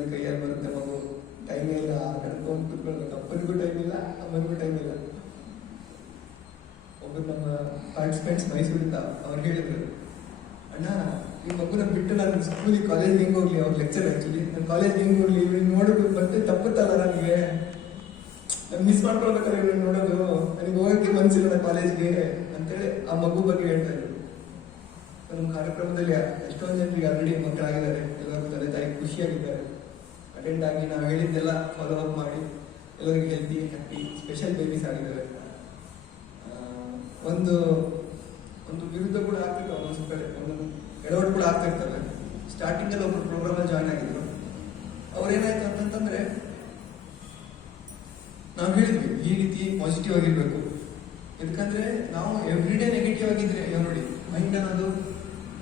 ದಿನದಲ್ಲಿ ಕೈಯಲ್ಲಿ ಬರುತ್ತೆ ಮಗು, ಟೈಮೇ ಇಲ್ಲ, ಕಡ್ಕೊಂಡು ಕುತ್ಕೊಳ್ಬೇಕು. ಅಪ್ಪನಿಗೂ ಟೈಮ್ ಇಲ್ಲ, ಅಮ್ಮನಿಗೂ ಟೈಮ್ ಇಲ್ಲ. ಒಬ್ಬರು ನಮ್ಮ ಪಾರ್ಟಿಸಿಪೆಂಟ್ಸ್ ಮೈಸೂರಿಂದ ಅವ್ರು ಹೇಳಿದ್ರು, ಅಣ್ಣ ಈ ಮಗುನ ಬಿಟ್ಟು ನಾನು ಸ್ಕೂಲಿಗೆ ಕಾಲೇಜ್ಗೆ ಹೆಂಗೆ ಹೋಗ್ಲಿ, ಅವ್ರ ಲೆಕ್ಚರ್ ಆ್ಯಕ್ಚುಲಿ, ನಾನು ಕಾಲೇಜ್ಗೆ ಹೆಂಗೆ ಹೋಗ್ಲಿ, ಇವ್ರು ನೋಡೋದು ಮತ್ತೆ ತಪ್ಪುತ್ತಲ್ಲ ನನಗೆ, ನಾನು ಮಿಸ್ ಮಾಡ್ಕೊಳ್ಬೇಕಾದ್ರೆ ಇವ್ರು ನೋಡೋದು, ನನಗೆ ಹೋಗೋಕ್ಕೆ ಮನಸ್ಸಿಲ್ಲ ಕಾಲೇಜ್ಗೆ ಅಂತೇಳಿ ಆ ಮಗು ಬಗ್ಗೆ ಹೇಳ್ತಾ ಇದ್ರು. ನಮ್ಮ ಕಾರ್ಯಕ್ರಮದಲ್ಲಿ ಎಷ್ಟೊಂದು ಜನರಿಗೆ ಆಲ್ರೆಡಿ ಮಕ್ಕಳಾಗಿದ್ದಾರೆ, ಎಲ್ಲರೂ ತಂದೆ ತಾಯಿ ಖುಷಿಯಾಗಿದ್ದಾರೆ. ಅಟೆಂಡ್ ಆಗಿ ನಾವು ಹೇಳಿದ್ದೆಲ್ಲ ಫಾಲೋ ಅಪ್ ಮಾಡಿ ಎಲ್ಲರಿಗೆ ಹೆಲ್ತಿ ಹ್ಯಾಪಿ ಸ್ಪೆಷಲ್ ಬೇಬೀಸ್ ಆಗಿದ್ದಾರೆ. ಒಂದು ವಿರುದ್ಧ ಕೂಡ ಆಗ್ತಿರ್ತಾರೆ, ಒಂದೊಂದು ಕಡೆ ಒಂದೊಂದು ಎಡವಟ್ಟು ಕೂಡ ಆಗ್ತಿರ್ತಾರೆ. ಸ್ಟಾರ್ಟಿಂಗಲ್ಲಿ ಒಬ್ಬರು ಪ್ರೋಗ್ರಾಮಲ್ಲಿ ಜಾಯ್ನ್ ಆಗಿದ್ರು. ಅವ್ರೇನಾಯ್ತು ಅಂತಂತಂದ್ರೆ, ನಾವು ಹೇಳಿದ್ವಿ ಈ ರೀತಿ ಪಾಸಿಟಿವ್ ಆಗಿರ್ಬೇಕು. ಯಾಕಂದ್ರೆ ನಾವು ಎವ್ರಿಡೇ ನೆಗೆಟಿವ್ ಆಗಿದ್ರೆ ನೋಡಿ ಮೈಂಡ್ ಅನ್ನೋದು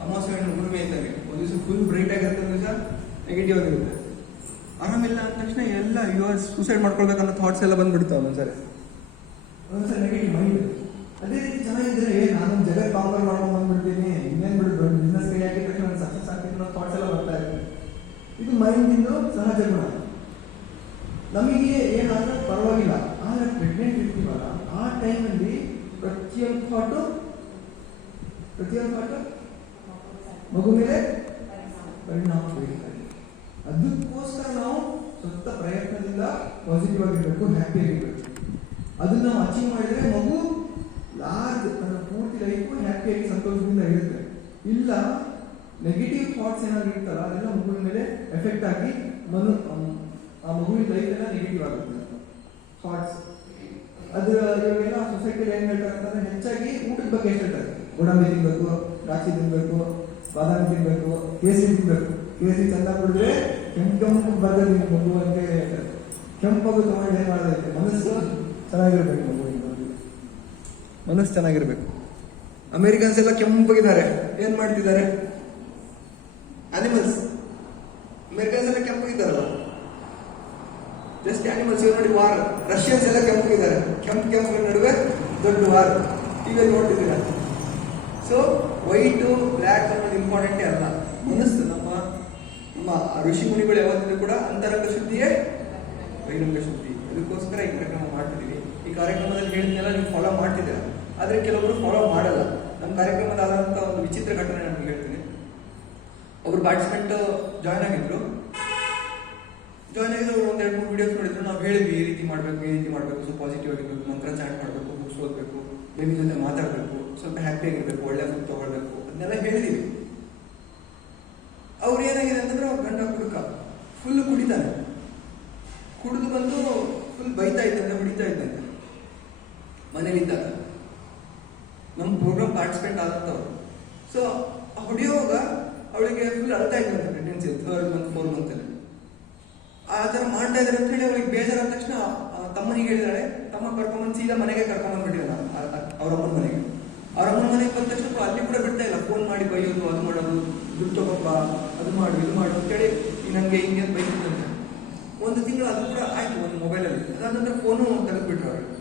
ಅಮಾವಾಸ್ಯೆ ಹುಣ್ಣಿಮೆ ಇದ್ದಾಗ ಒಂದು ದಿವಸ ಫುಲ್ ಬ್ರೈಟ್ ಆಗಿರುತ್ತೆ, ಒಂದು ದಿವಸ ನೆಗೆಟಿವ್ ಆಗಿರುತ್ತೆ. ಆರಾಮಿಲ್ಲ ಅಂದ ತಕ್ಷಣ ಎಲ್ಲ ಇವಾಗ ಸೂಸೈಡ್ ಮಾಡ್ಕೊಳ್ಬೇಕನ್ನೋ ಥಾಟ್ಸ್ ಎಲ್ಲ ಬಂದ್ಬಿಡ್ತಾವೆ ಒಂದೊಂದ್ಸರಿ ನೆಗೆಟಿವ್ ಮೈಂಡ್. ಅದೇ ರೀತಿ ಚೆನ್ನಾಗಿದ್ರೆ ನಾನು ಜಗತ್ ಕಾಂಪರ್ ಮಾಡ್ಕೊಂಡು ಬಂದ್ಬಿಡ್ತೀನಿ, ಇನ್ನೇನು ಬಿಡ್ಬೋದು ಬಿಸ್ನೆಸ್ ಕೈ ಹಾಕಿದ ತಕ್ಷಣ ನಾನು ಸಕ್ಸಸ್ ಆಗ್ತೀನಿ ಅನ್ನೋ ಥಾಟ್ಸ್ ಎಲ್ಲ ಬರ್ತಾ ಇರುತ್ತೆ. ಇದು ಮೈಂಡಿಂದು ಸಹಜ ಗುಣ. ನಮಗೆ ಏನಾದ್ರೂ ಪರವಾಗಿಲ್ಲ, ಆದರೆ ಪ್ರೆಗ್ನೆಂಟ್ ಇರ್ತೀವಲ್ಲ ಆ ಟೈಮಲ್ಲಿ ಪ್ರತಿಯೊಂದು ಥಾಟು ಮಗು ಮೇಲೆ ಪರಿಣಾಮ ಬೀಳ್ತಾರೆ. ಅದಕ್ಕೋಸ್ಕರ ನಾವು ಸ್ವಂತ ಪ್ರಯತ್ನದಿಂದ ಪಾಸಿಟಿವ್ ಆಗಿರ್ಬೇಕು, ಹ್ಯಾಪಿ ಆಗಿರ್ಬೇಕು. ಅದನ್ನ ನಾವು ಅಚೀವ್ ಮಾಡಿದ್ರೆ ಮಗು ನನ್ನ ಪೂರ್ತಿ ಲೈಫು ಹ್ಯಾಪಿಯಾಗಿ ಸಂತೋಷದಿಂದ ಇರುತ್ತೆ. ಇಲ್ಲ ನೆಗೆಟಿವ್ ಥಾಟ್ಸ್ ಏನಾದ್ರು ಇರ್ತಲ್ಲ ಅದೆಲ್ಲ ಮಗುವಿನ ಮೇಲೆ ಎಫೆಕ್ಟ್ ಆಗಿ ಆ ಮಗುವಿನ ಲೈಫ್ ಎಲ್ಲ ನೆಗೆಟಿವ್ ಆಗುತ್ತೆ ಥಾಟ್ಸ್. ಅದು ಇವಾಗೆಲ್ಲ ಸೊಸೈಟಿಯಲ್ಲಿ ಏನ್ ಹೇಳ್ತಾರೆ ಅಂತಂದ್ರೆ ಹೆಚ್ಚಾಗಿ ಊಟದ ಬಗ್ಗೆ ಎಷ್ಟು ಹೇಳ್ತಾರೆ, ಗೋಡಂಬಿ ತಿನ್ಬೇಕು, ದ್ರಾಕ್ಷಿ ತಿನ್ಬೇಕು, ಬಾದಾಮಿ ತಿನ್ಬೇಕು, ಕೇಸರಿ ತಿನ್ಬೇಕು. ಕೇಸರಿ ಚಂದ ಕುಡಿದ್ರೆ ಕೆಂಪು ಬರ್ತದೆ ಮಗು ಅಂತ ಹೇಳ್ತಾರೆ. ಕೆಂಪು ತಗೊಂಡು ಏನ್ ಮಾಡೋದೈತೆ, ಮನಸ್ಸು ಚೆನ್ನಾಗಿರ್ಬೇಕು, ಮನಸ್ಸು ಚೆನ್ನಾಗಿರ್ಬೇಕು. ಅಮೆರಿಕನ್ಸ್ ಎಲ್ಲ ಕೆಂಪಗಿದ್ದಾರೆ, ಏನ್ ಮಾಡ್ತಿದ್ದಾರೆ, ಅನಿಮಲ್ಸ್. ಅಮೆರಿಕನ್ಸ್ ಎಲ್ಲ ಕೆಂಪಗಿದ್ದಾರಲ್ಲ, ಜಸ್ಟ್ ಆನಿಮಲ್ಸ್. ಇವ್ರು ನೋಡಿ ವಾರ್, ರಷ್ಯನ್ಸ್ ಎಲ್ಲ ಕೆಂಪಗಿದ್ದಾರೆ, ಕೆಂಪು ನಡುವೆ ದೊಡ್ಡ ವಾರ್ ಟಿವಿಯಲ್ಲಿ ನೋಡ್ತಿದ್ದೀರ. ಸೊ ವೈಟು ಬ್ಲ್ಯಾಕ್ ಅನ್ನೋದು ಇಂಪಾರ್ಟೆಂಟೇ ಅಲ್ಲ, ಮನಸ್ಸು. ನಮ್ಮ ಋಷಿ ಮುನಿಗಳು ಯಾವತ್ತಿದ್ರು ಕೂಡ ಅಂತರಂಗ ಶುದ್ಧಿಯೇ ಬಹಿರಂಗ ಶುದ್ಧಿ. ಅದಕ್ಕೋಸ್ಕರ ಈ ಕಾರ್ಯಕ್ರಮ ಮಾಡ್ತಿದ್ದೀವಿ. ಈ ಕಾರ್ಯಕ್ರಮದಲ್ಲಿ ಹೇಳಿದ್ನೆಲ್ಲ ನೀವು ಫಾಲೋ ಮಾಡ್ತಿದ್ದೀರಾ, ಆದರೆ ಕೆಲವೊಬ್ರು ಫಾಲೋ ಮಾಡಲ್ಲ. ನಮ್ಮ ಕಾರ್ಯಕ್ರಮದ ಆದಂಥ ಒಂದು ವಿಚಿತ್ರ ಘಟನೆ ನಾನು ಹೇಳ್ತೀನಿ. ಒಬ್ರು ಪಾರ್ಟಿಸಿಪೆಂಟ್ ಜಾಯ್ನ್ ಆಗಿದ್ರು. ಒಂದು 2-3 ವಿಡಿಯೋಸ್ ನೋಡಿದ್ರು. ನಾವು ಹೇಳಿದ್ವಿ ಈ ರೀತಿ ಮಾಡಬೇಕು, ಸೊ ಪಾಸಿಟಿವ್ ಆಗಿರ್ಬೇಕು, ಮಂತ್ರ ಚಾಟ್ ಮಾಡಬೇಕು, ಬುಕ್ಸ್ ಓದಬೇಕು, ಬೇಬಿ ಜೊತೆ ಮಾತಾಡಬೇಕು, ಸ್ವಲ್ಪ ಹ್ಯಾಪಿ ಆಗಿರ್ಬೇಕು, ಒಳ್ಳೆ ಫುಡ್ ತಗೊಳ್ಬೇಕು, ಅದನ್ನೆಲ್ಲ ಹೇಳಿದೀವಿ. ಅವ್ರು ಏನಾಗಿದೆ ಅಂತಂದ್ರೆ ಅವ್ರ ಗಂಡ ಫುಲ್ ಕುಡಿತಾನೆ. ಕುಡಿದು ಬಂದು ಫುಲ್ ಬೈತಾ ಇದ್ದಂತೆ, ಹೊಡಿತಾ ಇದ್ದಂತೆ ಮನೇಲಿದ್ದಾಗ. ನಮ್ಮ ಪ್ರೋಗ್ರಾಮ್ ಪಾರ್ಟಿಸಿಪೇಟ್ ಆದಂಥವ್ರು. ಸೊ ಹೊಡೆಯುವಾಗ ಅವಳಿಗೆ ಫುಲ್ ಅಳ್ತಾ ಇದ್ದಂತೆ, ಪ್ರೆಗ್ನೆನ್ಸಿ 3rd ಮಂತ್ 4th ಮಂತಲ್ಲಿ ಆ ಥರ ಮಾಡ್ತಾ ಇದ್ದಾರೆ ಅಂತ ಹೇಳಿ ಅವಳಿಗೆ ಬೇಜಾರಾದ ತಕ್ಷಣ ತಮ್ಮನಿಗೆ ಹೇಳಿದಾಳೆ. ತಮ್ಮ ಕರ್ಕೊಂಬಂದು ಸೀದಾ ಮನೆಗೆ ಕರ್ಕೊಂಬಂದ್ಬಿಟ್ಟಿದ್ದಾನೆ, ಅವ್ರಮ್ಮನ ಮನೆಗೆ. ಅವ್ರಮ್ಮನ ಮನೆಗೆ ಬಂದ ತಕ್ಷಣ ಅಲ್ಲಿ ಕೂಡ ಬಿಡ್ತಾ ಇಲ್ಲ, ಫೋನ್ ಮಾಡಿ ಬೈಯೋದು, ಅದು ಮಾಡೋದು, ದುಡ್ಡು ತಗೊಪ್ಪ, ಅದು ಮಾಡು ಇದು ಮಾಡು ಅಂತೇಳಿ ನನಗೆ ಹಿಂಗೆ ಬೈತಿದ್ದಂತೆ. 1 ತಿಂಗಳು ಅದು ಕೂಡ ಆಯ್ತು ಒಂದು ಮೊಬೈಲಲ್ಲಿ. ಅದಾದ ಫೋನು ತೆಗೆದ್ಬಿಟ್ರು ಅವ್ರಿಗೆ.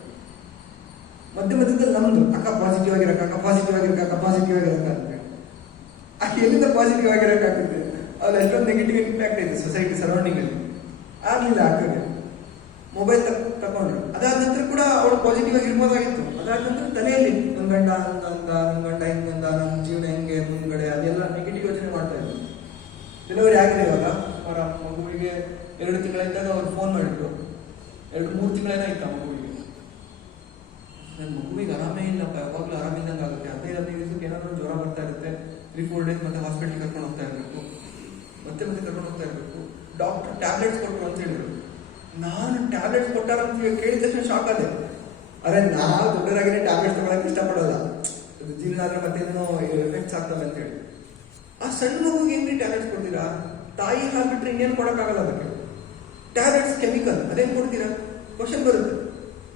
ಮಧ್ಯದಲ್ಲಿ ನಮ್ದು ಅಕ್ಕ ಪಾಸಿಟಿವ್ ಆಗಿರಕ್ಕ ಅಂತ ಆಕೆ ಎಲ್ಲಿಂದ ಪಾಸಿಟಿವ್ ಆಗಿರಕ್ಕಾಗ್ತದೆ? ಅವ್ರು ಎಷ್ಟೊಂದು ನೆಗೆಟಿವ್ ಇಂಪ್ಯಾಕ್ಟ್ ಇದೆ ಸೊಸೈಟಿ ಸರೌಂಡಿಂಗ್ ಅಲ್ಲಿ. ಆಗ್ಲಿಲ್ಲ ಅಕ್ಕಗೆ. ಮೊಬೈಲ್ ತಕೊಂಡ್ರು. ಅದಾದ ನಂತರ ಕೂಡ ಅವಳು ಪಾಸಿಟಿವ್ ಆಗಿರ್ಬೋದಾಗಿತ್ತು. ಅದಾದ ನಂತರ ತಲೆಯಲ್ಲಿ ನನ್ನ ಗಂಡ ಹಿಂಗಂದ, ನನ್ನ ಜೀವನ ಹೆಂಗೆ ಮುಂದ್ಗಡೆ, ಅದೆಲ್ಲ ನೆಗೆಟಿವ್ ಯೋಚನೆ ಮಾಡ್ತಾ ಇದ್ರು. ಡೆಲಿವರಿ ಆಗಿದೆ ಇವಾಗ. ಅವರ ಮಗುವಿಗೆ 2 ತಿಂಗಳಿದ್ದಾಗ ಅವ್ರು ಫೋನ್ ಮಾಡಿದ್ರು. 2-3 ತಿಂಗಳೇನಾಯ್ತು ಆ ಮಗುವಿಗೆ. ನನ್ನ ಮಗುವಿಗೆ ಆರಾಮೇ ಇಲ್ಲಪ್ಪ, ಯಾವಾಗಲೂ ಆರಾಮಿದ್ದಂಗೆ ಆಗುತ್ತೆ. 15 ದಿವಸಕ್ಕೆ ಏನಾದರೂ ಜ್ವರ ಬರ್ತಾ ಇರುತ್ತೆ. 3-4 ಡೇಸ್ ಮತ್ತೆ ಹಾಸ್ಪಿಟಲ್ ಕರ್ಕೊಂಡು ಹೋಗ್ತಾ ಇರಬೇಕು, ಮತ್ತೆ ಕರ್ಕೊಂಡು ಹೋಗ್ತಾ ಇರಬೇಕು. ಡಾಕ್ಟರ್ ಟ್ಯಾಬ್ಲೆಟ್ಸ್ ಕೊಟ್ಟರು ಅಂತ ಹೇಳಿದ್ರು. ನಾನು ಟ್ಯಾಬ್ಲೆಟ್ಸ್ ಕೊಟ್ಟಾರ ಅಂತ ಕೇಳಿದ ತಕ್ಷಣ ಶಾಕ್ ಆದೆ. ಅರೆ ನಾವು ದೊಡ್ಡರಾಗಿನೇ ಟ್ಯಾಬ್ಲೆಟ್ಸ್ ತಗೊಳಕ್ಕೆ ಇಷ್ಟಪಡೋಲ್ಲ, ಅದು ಜೀವನ ಆದ್ರೆ ಮತ್ತೆ ಏನೋ ಎಫೆಕ್ಟ್ಸ್ ಆಗ್ತವೆ ಅಂತ ಹೇಳಿ. ಆ ಸಣ್ಣ ಮಗುಗೆ ಏನ್ರಿ ಟ್ಯಾಬ್ಲೆಟ್ಸ್ ಕೊಡ್ತೀರಾ? ತಾಯಿ ಹಾಲು ಬಿಟ್ರೆ ಇನ್ನೇನು ಕೊಡೋಕ್ಕಾಗಲ್ಲ ಅದಕ್ಕೆ. ಟ್ಯಾಬ್ಲೆಟ್ಸ್ ಕೆಮಿಕಲ್, ಅದೇನು ಕೊಡ್ತೀರಾ? ಕ್ವಶನ್ ಬರುತ್ತೆ.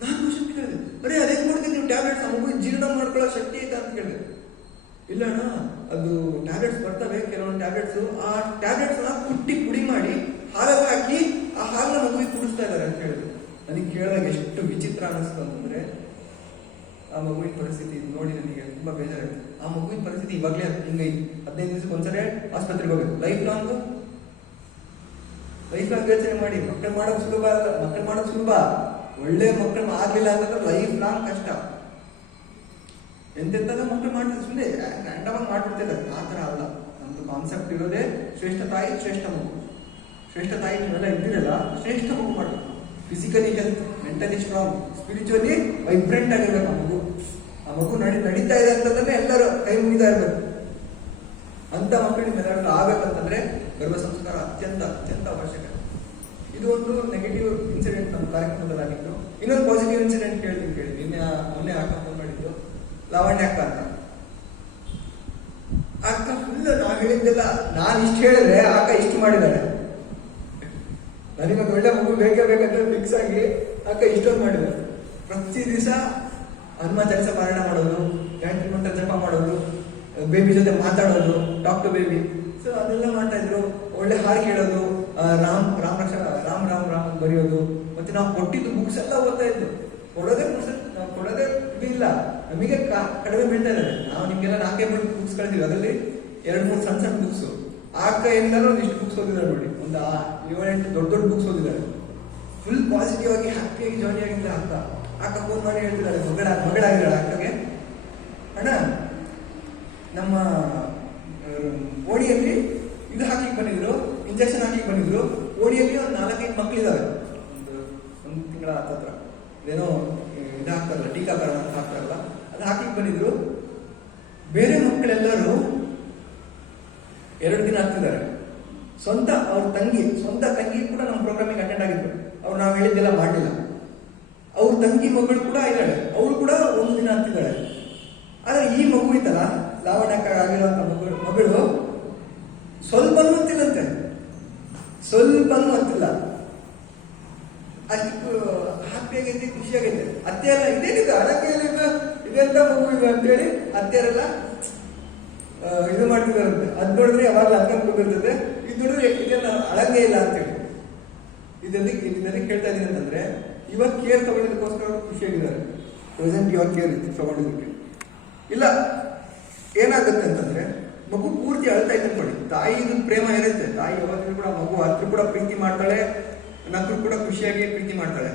ನಾನು ಕ್ವಶನ್ ಕೇಳಿದೆ, ಅರೆ ಅದೇನು ಕೊಡ್ತೀರಿ ನೀವು ಟ್ಯಾಬ್ಲೆಟ್ಸ್? ಆ ಮಗು ಜೀರ್ಣ ಮಾಡ್ಕೊಳ್ಳೋ ಶಕ್ತಿ ಐತಾ ಅಂತ ಕೇಳಿದೆ. ಇಲ್ಲ ಅಣ್ಣ, ಅದು ಟ್ಯಾಬ್ಲೆಟ್ಸ್ ಬರ್ತವೆ ಕೆಲವೊಂದು ಟ್ಯಾಬ್ಲೆಟ್ಸ್. ಆ ಟ್ಯಾಬ್ಲೆಟ್ಸ್ ಕುಟ್ಟಿ ಪುಡಿ ಮಾಡಿ ಹಾಲಲ್ಲಿ ಹಾಕಿ ಆ ಹಾಲನ್ನ ಮಗುವಿಗೆ ಕುಡಿಸ್ತಾ ಇದ್ದಾರೆ ಅಂತ ಹೇಳಿದ್ರು. ನನಗೆ ಕೇಳಿದಾಗ ಎಷ್ಟು ವಿಚಿತ್ರ ಅನ್ನಿಸ್ತು ಅಂತಂದ್ರೆ, ಆ ಮಗುವಿನ ಪರಿಸ್ಥಿತಿ ನೋಡಿ ನನಗೆ ತುಂಬಾ ಬೇಜಾರಾಯಿತು. ಆ ಮಗುವಿನ ಪರಿಸ್ಥಿತಿ ಇವಾಗಲೇ ಹಿಂಗೈತಿ. 15 ದಿವಸಕ್ಕೆ ಒಂದ್ಸರಿ ಆಸ್ಪತ್ರೆಗೆ ಹೋಗ್ಬೇಕು, ಲೈಫ್ ಲಾಂಗ್ ಲೈಫ್ ಯೋಚನೆ ಮಾಡಿ. ಮಕ್ಕಳು ಮಾಡೋದು ಸುಲಭ ಅಲ್ಲ, ಮಕ್ಕಳು ಮಾಡೋದು ಸುಲಭ, ಒಳ್ಳೆ ಮಕ್ಕಳು ಆಗ್ಲಿಲ್ಲ ಅಂತಂದ್ರೆ ಲೈಫ್ ಲಾಂಗ್ ಕಷ್ಟ. ಎಂತೆಂಥದ್ದು ಮಕ್ಕಳು ಮಾಡ್ತಿದ್ರು, ಸುಮ್ಮನೆ ರ್ಯಾಂಡಮಾಗಿ ಮಾಡ್ಬಿಡ್ತಿದ್ದಾರೆ. ಆ ಥರ ಅಲ್ಲ, ನಮ್ದು ಕಾನ್ಸೆಪ್ಟ್ ಇರೋದೇ ಶ್ರೇಷ್ಠ ತಾಯಿ ಶ್ರೇಷ್ಠ ಮಗು. ಶ್ರೇಷ್ಠ ತಾಯಿ ನೀವೆಲ್ಲ ಇದ್ದೀರಲ್ಲ, ಶ್ರೇಷ್ಠ ಮಗು ಮಾಡಬೇಕು. Physically health, mentally strong, spiritually vibrant ಆಗಿರ್ಬೇಕು ಆ ಮಗು. ಆ ಮಗು ನಡೀತಾ ಇದೆ ಅಂತಂದ್ರೆ ಎಲ್ಲರೂ ಕೈ ಮುಗಿತಾ ಇರ್ಬೇಕು. ಅಂತ ಮಕ್ಕಳು ನಿಮ್ಮೆಲ್ಲರೂ ಆಗ್ಬೇಕಂತಂದ್ರೆ ಗರ್ಭ ಸಂಸ್ಕಾರ ಅತ್ಯಂತ ಅತ್ಯಂತ ಅವಶ್ಯಕ. ಇದು ಒಂದು ನೆಗೆಟಿವ್ ಇನ್ಸಿಡೆಂಟ್ ನಮ್ಮ ಕಾರ್ಯಕ್ರಮದಲ್ಲಿ ಆಗಿತ್ತು. ಇನ್ನೊಂದು ಪಾಸಿಟಿವ್ ಇನ್ಸಿಡೆಂಟ್ ಕೇಳಿ. ಮೊನ್ನೆ ಅಕ್ಕ ಫೋನ್ ಮಾಡಿದ್ದು, ಲಾವಣ್ಯ ಅಕ್ಕ ಅಂತ. ಅಕ್ಕ ಫುಲ್ ನಾವು ಹೇಳಿದ್ದೆಲ್ಲ ನಾನು ಇಷ್ಟು ಹೇಳಿದ್ರೆ ಅಕ್ಕ ಇಷ್ಟು ಮಾಡಿದ್ದಾರೆ. ನನಗೊಂದು ಒಳ್ಳೆ ಮಗು ಬೇಕೇ ಬೇಕಂತ ಫಿಕ್ಸ್ ಆಗಿ ಅಕ್ಕ ಇಷ್ಟೊಂದು ಮಾಡಿದ್ದಾರೆ. ಪ್ರತಿ ದಿವಸ ಹನುಮ ಚಾಲಿಸ ಪಾರಾಯಣ ಮಾಡೋದು, ಗಾಯತ್ರಿ ಮಂತ್ರ ಜಪ ಮಾಡೋದು, ಬೇಬಿ ಜೊತೆ ಮಾತಾಡೋದು, ಟಾಕ್ ಟು ಬೇಬಿ. ಸೊ ಅದೆಲ್ಲ ಮಾಡ್ತಾ ಇದ್ರು. ಒಳ್ಳೆ ಹಾಡು ಕೇಳೋದು, ರಾಮ್ ರಾಮ್ ಬರೆಯೋದು. ಮತ್ತೆ ನಾವು ಕೊಟ್ಟಿದ್ದು ಬುಕ್ಸ್ ಎಲ್ಲ ಓದ್ತಾ ಇದ್ದು. ಕೊಡೋದೇ ಇಲ್ಲ, ನಮಗೆ ಕಡಿಮೆ ಬೀಳ್ತಾ ಇದ್ದಾರೆ. ನಾವು ನಿಮ್ಗೆಲ್ಲ 4 ಬುಕ್ಸ್ ಕಳಿಸಿದ್ವಿ, ಅದರಲ್ಲಿ 2-3 ಸಣ್ಣ ಬುಕ್ಸ್. ಆ ಅಕ್ಕ ಎಲ್ಲರೂ ಒಂದಿಷ್ಟು ಬುಕ್ಸ್ ಓದಿದ್ದಾರೆ ನೋಡಿ, ಒಂದು 7-8 ದೊಡ್ಡ ಬುಕ್ಸ್ ಓದಿದ್ದಾರೆ. ಫುಲ್ ಪಾಸಿಟಿವ್ ಆಗಿ ಹ್ಯಾಪಿಯಾಗಿ ಜಾಲಿ ಆಗಿದ್ದಾರೆ ಅಕ್ಕ. ಅಕ್ಕ ಫೋನ್ ಮಾಡಿ ಹೇಳ್ತಿದ್ದಾರೆ, ಮಗಳಾಗಿದ್ದಾಳೆ ಅಕ್ಕಗೆ. ಅಣ್ಣ, ನಮ್ಮ ಓಣಿಯಲ್ಲಿ ಇದು ಹಾಕಿ ಬಂದಿದ್ರು, ಇಂಜೆಕ್ಷನ್ ಹಾಕಿ ಬಂದಿದ್ರು. ಓಣಿಯಲ್ಲಿ ಒಂದು 4-5 ಮಕ್ಕಳಿದ್ದಾವೆ, ಒಂದು ತಿಂಗಳ ಹತ್ರ. ಇದೇನೋ ಇದು ಹಾಕ್ತಾರಲ್ಲ, ಟೀಕಾಕರಣ ಅಂತ ಹಾಕ್ತಾರಲ್ಲ, ಅದು ಹಾಕಿ ಬಂದಿದ್ರು. ಬೇರೆ ಮಕ್ಕಳೆಲ್ಲರೂ 2 ದಿನ ಆಗ್ತಿದ್ದಾರೆ. ಅವ್ರ ಸ್ವಂತ ತಂಗಿ ಕೂಡ ನಮ್ಮ ಪ್ರೋಗ್ರಾಮಿಗೆ ಅಟೆಂಡ್ ಆಗಿದ್ರು. ಅವ್ರು ನಾವು ಹೇಳಿದ್ದೆಲ್ಲ ಮಾಡಲಿಲ್ಲ. ಅವ್ರ ತಂಗಿ ಮಗಳು ಕೂಡ ಇದ್ದಾಳೆ, ಅವಳು ಕೂಡ 1 ದಿನ ಆಗ್ತಿದ್ದಾಳೆ. ಆದ್ರೆ ಈ ಮಗು ಇತ್ತಲ್ಲ, ಲಾವಣ್ಯಕ್ಕ ಆಗಿರುವಂತ ಮಗಳು ಸ್ವಲ್ಪನೂ ಗೊತ್ತಿಲ್ಲಂತೆ, ಸ್ವಲ್ಪನೂ ಗೊತ್ತಿಲ್ಲ. ಅಷ್ಟು ಹ್ಯಾಪಿಯಾಗೈತಿ, ಖುಷಿಯಾಗೈತೆ. ಅತ್ತೆಯಲ್ಲ ಇದೇನಿದೆ ಅಡಕೆಯಲ್ಲಿದೆ, ಇದೆಂತ ಮಗು ಇದೆ ಅಂತೇಳಿ ಅತ್ತೆಯರೆಲ್ಲ ಇದು ಮಾಡ್ತಿದಾರಂತೆ. ಅದ್ ನೋಡಿದ್ರೆ ಯಾವಾಗ ಅರ್ಕೊಂಡು ಕೂತಿರ್ತದೆ, ಇದು ನೋಡಿದ್ರೆ ಇದೆಲ್ಲ ಅಳಂಗೆ ಇಲ್ಲ ಅಂತೇಳಿ. ಇದೆಲ್ಲ ಕೇಳ್ತಾ ಇದೀನಿ ಅಂತಂದ್ರೆ, ಇವಾಗ ಕೇರ್ ತಗೊಳ್ಳೋದಕ್ಕೋಸ್ಕರ ಖುಷಿಯಾಗಿದ್ದಾರೆ. ಪ್ರೆಸೆಂಟ್ ಇವಾಗ ಕೇರ್ ತಗೊಂಡಿದ್ದಕ್ಕೆ ಇಲ್ಲ. ಏನಾಗುತ್ತೆ ಅಂತಂದ್ರೆ, ಮಗು ಪೂರ್ತಿ ಅಳ್ತಾ ಇದ್ದ ನೋಡಿ, ತಾಯಿದು ಪ್ರೇಮ ಇರುತ್ತೆ. ತಾಯಿ ಯಾವಾಗಲೂ ಕೂಡ ಮಗು ಹತ್ರ ಕೂಡ ಪ್ರೀತಿ ಮಾಡ್ತಾಳೆ, ನಕ್ಕರು ಕೂಡ ಖುಷಿಯಾಗಿ ಪ್ರೀತಿ ಮಾಡ್ತಾಳೆ.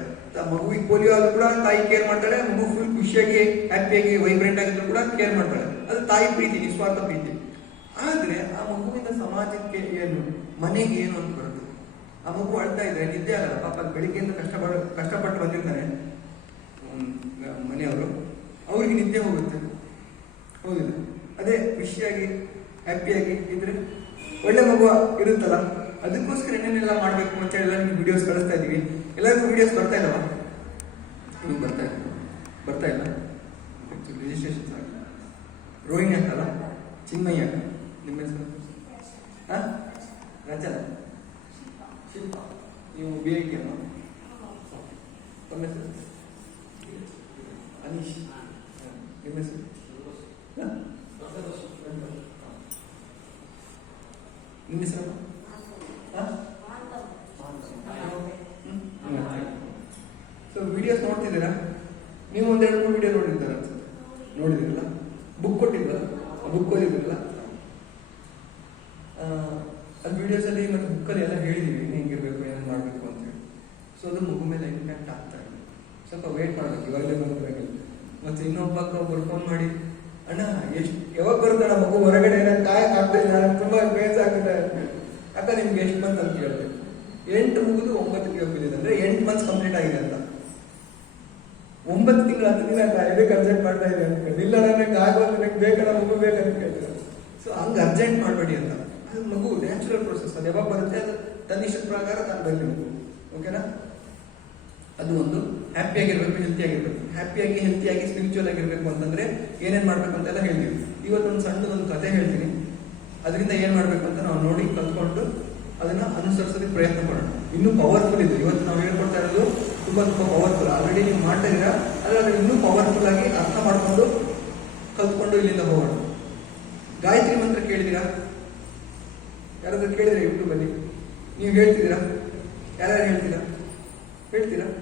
ಮಗುವಿಗೆ ಪೋಲಿಯೋ ಆದ್ರೂ ಕೂಡ ತಾಯಿ ಕೇರ್ ಮಾಡ್ತಾಳೆ. ಮಗು ಫುಲ್ ಖುಷಿಯಾಗಿ ಹ್ಯಾಪಿಯಾಗಿ ವೈಬ್ರೆಂಟ್ ಆಗಿದ್ರು ಕೂಡ ಕೇರ್ ಮಾಡ್ತಾಳೆ. ಅದು ತಾಯಿ ಪ್ರೀತಿ, ನಿಸ್ವಾರ್ಥ ಪ್ರೀತಿ. ಆದ್ರೆ ಆ ಮಗುವಿನ ಸಮಾಜಕ್ಕೆ ಏನು, ಮನೆಗೆ ಏನು ಅಂತ ಬರುತ್ತೆ. ಆ ಮಗು ಅಳ್ತಾ ಇದ್ರೆ ನಿದ್ದೆ ಆಗಲ್ಲ. ಪಾಪ ಬೆಳಿಗ್ಗೆಯಿಂದ ಕಷ್ಟಪಟ್ಟು ಬಂದಿರ್ತಾನೆ ಮನೆಯವರು, ಅವ್ರಿಗೆ ನಿದ್ದೆ ಹೋಗುತ್ತೆ. ಹೌದಿಲ್ಲ? ಅದೇ ಖುಷಿಯಾಗಿ ಹ್ಯಾಪಿಯಾಗಿ ಇದ್ರೆ ಒಳ್ಳೆ ಮಗು ಇರುತ್ತಲ್ಲ. ಅದಕ್ಕೋಸ್ಕರ ಏನೇನೆಲ್ಲ ಮಾಡ್ಬೇಕು ಅಂತ ಎಲ್ಲ ನಿಮ್ಗೆ ವಿಡಿಯೋಸ್ ಕಳಿಸ್ತಾ ಇದೀವಿ. ಎಲ್ಲರಿಗೂ ವಿಡಿಯೋಸ್ ಬರ್ತಾ ಇಲ್ಲವಾ? ನಿಮ್ಗೆ ಬರ್ತಾ ಇಲ್ಲ. ರಿಜಿಸ್ಟ್ರೇಷನ್ಸ್ ಆಗಿ ರೋಹಿಣಿ ಅಕ್ಕಲ್ಲ, ಚಿನ್ಮಯ್ಯ ಅಕ್ಕ, ನಿಮ್ಮ ಹೆಸರು ರಚನಾ, ಶಿಲ್ಪ, ನೀವು BIT ಅನ್ನು, ತಮ್ಮ ಹೆಸರು ಅನೀಶ್, ನಿಮ್ಮ ಹೆಸರು ನಿಮ್ಮ ಹೆಸರು ಸೊ ವಿಡಿಯೋಸ್ ನೋಡ್ತಿದ್ದೀರಾ ನೀವು? 1-2-3 ವಿಡಿಯೋ ನೋಡಿದಿರಲ್ಲ. ಬುಕ್ ಕೊಟ್ಟಿದ್ರಲ್ಲ, ಬುಕ್ ಓದಿದ್ರಲ್ಲ, ಅದು ವಿಡಿಯೋಸಲ್ಲಿ ಮತ್ತು ಬುಕ್ಕಲ್ಲಿ ಎಲ್ಲ ಹೇಳಿದೀವಿ ಹೆಂಗಿರ್ಬೇಕು, ಏನೇನು ಮಾಡಬೇಕು ಅಂತ ಹೇಳಿ. ಸೊ ಅದು ಮಗು ಮೇಲೆ ಇಂಪ್ಯಾಕ್ಟ್ ಆಗ್ತಾ ಇದೆ. ಸ್ವಲ್ಪ ವೇಟ್ ಮಾಡಬೇಕು, ಇವಾಗಲೇ ಬಂದಿಲ್ಲ. ಮತ್ತೆ ಇನ್ನೊಬ್ಬ ಫೋನ್ ಮಾಡಿ, ಅಣ್ಣ ಯಾವಾಗ ಬರುತ್ತಣ್ಣ ಮಗು ಹೊರಗಡೆ, ಕಾಯಕ್ ಆಗ್ತಾ ಇಲ್ಲ, ತುಂಬಾ ಬೇಜಾಗ್ತಿದೆ ಅಕ್ಕ, ನಿಮ್ಗೆ ಎಷ್ಟು ಮಂತ್ ಅಂತ ಕೇಳ್ಬೇಕು. 8 ಮುಗಿದು 9ಕ್ಕೆ ಹೋಗ್ತಿದೆ ಅಂದ್ರೆ 8 ಮಂತ್ಸ್ ಕಂಪ್ಲೀಟ್ ಆಗಿದೆ ಅಂತ. 9 ತಿಂಗಳು 10 ದಿನ ಇದಕ್ಕೆ ಅರ್ಜೆಂಟ್ ಮಾಡ್ತಾ ಇದೆ ಅಂತ ಇಲ್ಲ, ನನಗೆ ಆಗೋದು, ನನಗೆ ಬೇಕಲ್ಲ ಮಗು ಬೇಕಂತ ಕೇಳ್ತಾರೆ. ಸೊ ಹಂಗೆ ಅರ್ಜೆಂಟ್ ಮಾಡಬೇಡಿ ಅಂತ. ಅದು ಮಗು ನ್ಯಾಚುರಲ್ ಪ್ರೊಸೆಸ್, ಅದು ಯಾವಾಗ ಬರುತ್ತೆ ಅದು ತನ್ನಿಷ್ಟ ಪ್ರಕಾರ ತಾನು ಬರಲಿ ಮಗು. ಓಕೆನಾ? ಅದು ಒಂದು ಹ್ಯಾಪಿಯಾಗಿರ್ಬೇಕು, ಹೆಲ್ತಿಯಾಗಿ ಸ್ಪಿರಿಚುವಲ್ ಆಗಿರ್ಬೇಕು ಅಂತಂದ್ರೆ ಏನೇನ್ ಮಾಡ್ಬೇಕು ಅಂತೆಲ್ಲ ಹೇಳ್ತೀವಿ. ಇವತ್ತೊಂದು ಸಣ್ಣದೊಂದು ಕತೆ ಹೇಳ್ತೀನಿ. ಅದರಿಂದ ಏನ್ ಮಾಡ್ಬೇಕು ಅಂತ ನಾವು ನೋಡಿ ಕಲ್ತ್ಕೊಂಡು ಅದನ್ನ ಅನುಸರಿಸೋದಕ್ಕೆ ಪ್ರಯತ್ನ ಮಾಡೋಣ. ಇನ್ನೂ ಪವರ್ಫುಲ್ ಇದೆ. ಇವತ್ತು ನಾವು ಹೇಳ್ಕೊಡ್ತಾ ಇರೋದು ತುಂಬಾ ಪವರ್ಫುಲ್. ಆಲ್ರೆಡಿ ನೀವು ಮಾಡ್ತಾ ಇದ್ದೀರಾ, ಅದ್ರ ಇನ್ನೂ ಪವರ್ಫುಲ್ ಆಗಿ ಅರ್ಥ ಮಾಡ್ಕೊಂಡು ಕಲ್ತ್ಕೊಂಡು ಇಲ್ಲಿಂದ ಹೋಗೋಣ. ಗಾಯತ್ರಿ ಮಂತ್ರ ಕೇಳಿದಿರಾ? ಯಾರಾದ್ರೂ ಕೇಳಿದ್ರೆ ಯೂಟ್ಯೂಬ್ ಅಲ್ಲಿ ನೀವು ಹೇಳ್ತಿದ್ದೀರಾ? ಯಾರ್ಯಾರು ಹೇಳ್ತೀರಾ? 100%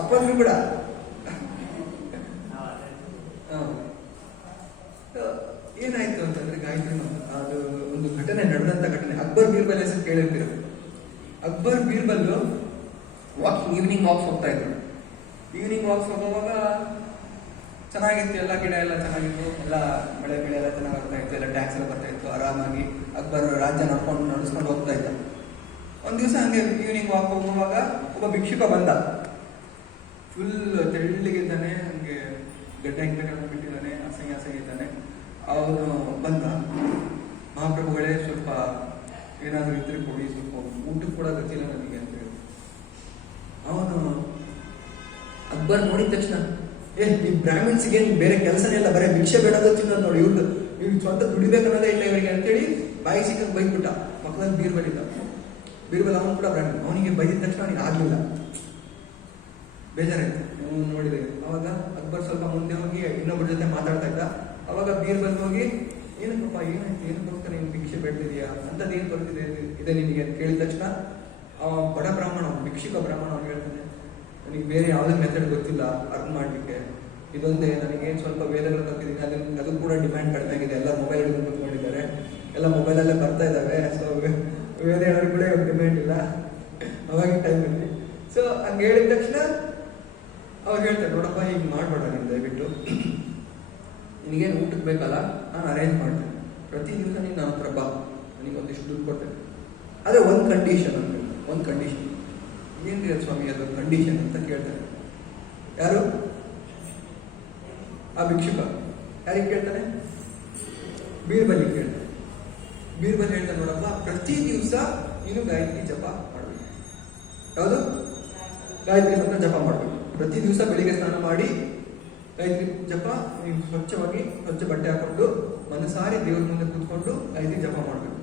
ಅಪ್ಪಂದ್ರು ಕೂಡ. ಏನಾಯ್ತು ಅಂತಂದ್ರೆ ಗಾಯತ್ರಿ ಮಂತ್ರ ಅದು ಒಂದು ಘಟನೆ ನಡೆದಂತ ಘಟನೆ. ಅಕ್ಬರ್ ಬೀರ್ಬಲ್ ಹೆಸರು ಕೇಳಿರ್ತೀರ. ಅಕ್ಬರ್ ಬೀರ್ಬಲ್ ಈವ್ನಿಂಗ್ ವಾಕ್ಸ್ ಹೋಗ್ತಾ ಇದ್ರು. ಈವ್ನಿಂಗ್ ವಾಕ್ಸ್ ಹೋಗುವಾಗ ಚೆನ್ನಾಗಿತ್ತು, ಎಲ್ಲ ಗಿಡ ಎಲ್ಲ ಚೆನ್ನಾಗಿತ್ತು, ಎಲ್ಲ ಮಳೆ ಬೆಳೆ ಎಲ್ಲ ಚೆನ್ನಾಗಿ ಆಗ್ತಾ ಇತ್ತು, ಎಲ್ಲ ಟ್ಯಾಕ್ಸ್ ಎಲ್ಲ ಬರ್ತಾ ಇತ್ತು, ಆರಾಮಾಗಿ ಅಕ್ಬರ್ ರಾಜ್ಯ ನಡೆಸ್ಕೊಂಡು ಹೋಗ್ತಾ ಇದ್ದ. ಒಂದ್ ದಿವಸ ಹಂಗೆ ಈವ್ನಿಂಗ್ ವಾಕ್ ಹೋಗುವಾಗ ಒಬ್ಬ ಭಿಕ್ಷುಕ ಬಂದ. ಫುಲ್ ತೆಳ್ಳಿಗಿದ್ದಾನೆ, ಹಂಗೆ ಗಡ್ಡ ಹಿಂಗೆ ಬಿಟ್ಟಿದ್ದಾನೆ, ಅಸಹ್ಯ. ಅವನು ಬಂದ, ಮಹಾಪ್ರಭುಗಳೇ ಸ್ವಲ್ಪ ಏನಾದರೂ ಇದ್ರೆ ಕೊಡಿ, ಸ್ವಲ್ಪ ಊಟಕ್ಕೆ ಕೂಡ ಗೊತ್ತಿಲ್ಲ ನನಗೆ ಅಂತ ಹೇಳಿ. ಅವನು ಅಕ್ಬರ್ ನೋಡಿದ ತಕ್ಷಣ, ಈ ಬ್ರಾಹ್ಮಿನ್ಸ್ಗೆ ಬೇರೆ ಕೆಲಸನೇ ಇಲ್ಲ, ಬರೀ ಭಿಕ್ಷೆ ಬೇಡೋದು ತಿನ್ನೋದು ನೋಡಿ, ಇವ್ರು ಸ್ವಂತ ದುಡಿಬೇಕನ್ನೋದೇ ಇಲ್ಲ ಇವರಿಗೆ ಅಂತೇಳಿ ಬಾಯಿ ಸಿಕ್ಕಂಗೆ ಬೈದ್ಬಿಟ್ಟ. ಮಕ್ಕಳಲ್ಲಿ ಬೀರ್ಬಲ್ ಇದ್ದ. ಬೀರ್ಬಲ್ ಅವನು ಕೂಡ ಬ್ರಾಹ್ಮಣ. ಅವನಿಗೆ ಬೈದಿದ ತಕ್ಷಣ ಅವನಿಗೆ ಆಗ್ಲಿಲ್ಲ, ಬೇಜಾರಾಯ್ತು ನೋಡಿದ್ರೆ. ಅವಾಗ ಅಕ್ಬರ್ ಸ್ವಲ್ಪ ಮುಂದೆ ಹೋಗಿ ಇನ್ನೊಬ್ಬರ ಜೊತೆ ಮಾತಾಡ್ತಾ ಇದ್ದ. ಅವಾಗ ಬೀರ್ಬಲ್ ಹೋಗಿ, ಏನಪ್ಪ ಏನಾಯ್ತು, ಏನಕ್ಕೋಸ್ಕರ ನೀನು ಭಿಕ್ಷೆ ಬೇಡ್ತಿದ್ಯಾ, ಅಂತದ್ದು ಏನು ಬರ್ತಿದೆ ಇದೆ ನಿನಗೆ ಅಂತ ಕೇಳಿದ ತಕ್ಷಣ ಬಡ ಬ್ರಾಹ್ಮಣ, ಭಿಕ್ಷುಕ ಬ್ರಾಹ್ಮಣ ಅವ್ನು ಹೇಳ್ತಾನೆ, ನನಗೆ ಬೇರೆ ಯಾವುದೇ ಮೆಥಡ್ ಗೊತ್ತಿಲ್ಲ ಅರ್ನ್ ಮಾಡ್ಲಿಕ್ಕೆ, ಇದೊಂದೇ ನನಗೇನು ಸ್ವಲ್ಪ ವೇದಗಳು ಕಲ್ತಿದ್ದೀನಿ, ಅದು ಕೂಡ ಡಿಮ್ಯಾಂಡ್ ಕಡಿಮೆ ಆಗಿದೆ, ಎಲ್ಲ ಮೊಬೈಲ್ ಹಿಡಿದು ಕೂತ್ಕೊಂಡಿದ್ದಾರೆ, ಎಲ್ಲ ಮೊಬೈಲಲ್ಲೇ ಬರ್ತಾ ಇದ್ದಾವೆ, ಸೊ ವೇದ ಹೇಳೋರು ಕೂಡ ಡಿಮ್ಯಾಂಡ್ ಇಲ್ಲ ಅವಾಗಿನ ಟೈಮಲ್ಲಿ. ಸೊ ಹಂಗೆ ಹೇಳಿದ ತಕ್ಷಣ ಅವ್ರು ಹೇಳ್ತಾರೆ, ನೋಡಪ್ಪ ಈಗ ಮಾಡ್ಬೇಡ ನೀನು, ದಯವಿಟ್ಟು ನಿನಗೇನು ಊಟಕ್ಕೆ ಬೇಕಲ್ಲ, ನಾನು ಅರೇಂಜ್ ಮಾಡ್ತೇನೆ, ಪ್ರತಿ ದಿವಸ ನೀನು ನನ್ನ ಹತ್ರ ಬಾ, ನನಗೆ ಒಂದಿಷ್ಟು ದುಡ್ಡು ಕೊಡ್ತೇನೆ, ಆದರೆ ಒಂದು ಕಂಡೀಷನ್ ಅಂತ. ಒಂದು ಕಂಡೀಷನ್ ಏನ್ರಿ ಅದು ಸ್ವಾಮಿ, ಅದು ಕಂಡೀಷನ್ ಅಂತ ಕೇಳ್ತಾರೆ. ಯಾರು? ಆ ಭಿಕ್ಷುಕ ಯಾರಿಗೆ ಕೇಳ್ತಾನೆ? ಬೀರ್ಬಲಿಗೆ ಕೇಳ್ತಾನೆ. ಬೀರ್ಬಲ್ ಹೇಳ್ತಾನೆ, ನೋಡಪ್ಪ ಪ್ರತಿ ದಿವಸ ನೀನು ಗಾಯತ್ರಿ ಜಪ ಮಾಡಬೇಕು. ಯಾವುದು? ಗಾಯತ್ರಿ ಮಂತ್ರ ಜಪ ಮಾಡಬೇಕು. ಪ್ರತಿ ದಿವಸ ಬೆಳಿಗ್ಗೆ ಸ್ನಾನ ಮಾಡಿ ಗಾಯತ್ರಿ ಜಪ, ನೀವು ಸ್ವಚ್ಛವಾಗಿ ಸ್ವಚ್ಛ ಬಟ್ಟೆ ಹಾಕೊಂಡು ಮನಸಾರಿ ದೇವ್ರ ಮುಂದೆ ಕೂತ್ಕೊಂಡು ಗಾಯತ್ರಿ ಜಪ ಮಾಡಬೇಕು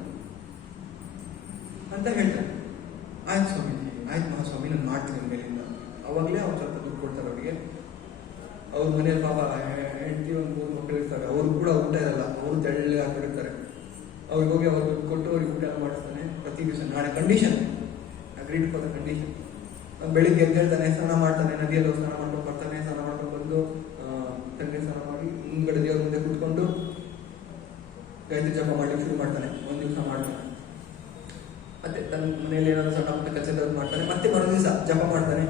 ಅಂತ ಹೇಳ್ತಾರೆ. ಆಯ್ತು ಸ್ವಾಮೀಜಿ, ಆಯ್ತು ಮಹಾಸ್ವಾಮಿ, ನಾನು ಮಾಡ್ತೀನಿ ಮೇಲಿಂದ. ಅವಾಗಲೇ ಅವ್ರು ಸ್ವಲ್ಪ ದುಡ್ಡು ಕೊಡ್ತಾರೆ ಅವರಿಗೆ. ಅವ್ರ ಮನೇಲಿ ಪಾಪ ಹೆಂಡತಿ ಒಂದು 3 ಮಕ್ಕಳು ಇರ್ತಾರೆ, ಅವ್ರು ಕೂಡ ಊಟ ಇರಲ್ಲ, ಅವರು ತೆಳ್ಳಿ ಹಾಕಿರ್ತಾರೆ. ಅವ್ರಿಗೆ ಹೋಗಿ ಅವ್ರು ದುಡ್ಡು ಕೊಟ್ಟು ಅವ್ರಿಗೆ ಊಟ ಮಾಡಿಸ್ತಾನೆ ಪ್ರತಿ ದಿವಸ. ನಾಳೆ condition, agreed for the condition. ಬೆಳಿಗ್ಗೆ ಎದ್ದೇಳ್ತಾನೆ, ಸ್ನಾನ ಮಾಡ್ತಾನೆ, ನದಿಯಲ್ಲಿ ಸ್ನಾನ ಮಾಡ್ಕೊಂಡು ಬರ್ತಾನೆ, ಸ್ನಾನ ಮಾಡ್ಕೊಂಡು ಬಂದು ತಂದೆ ಸ್ನಾನ ಮಾಡಿ ಮುಂದ್ಗಡೆ ದೇವ್ರ ಮುಂದೆ ಕೂತ್ಕೊಂಡು ಗಾಯತ್ರಿ ಜಪ ಮಾಡ್ಲಿಕ್ಕೆ ಶುರು ಮಾಡ್ತಾನೆ. ಒಂದು ದಿವಸ ಮಾಡ್ತಾನೆ, ಮತ್ತೆ ತನ್ನ ಮನೆಯಲ್ಲಿ ಏನಾದ್ರು ಸಣ್ಣ ಪುಟ್ಟ ಕೆಲಸ ಮಾಡ್ತಾನೆ, ಮತ್ತೆ ಮರು ದಿವಸ ಜಪ ಮಾಡ್ತಾನೆ.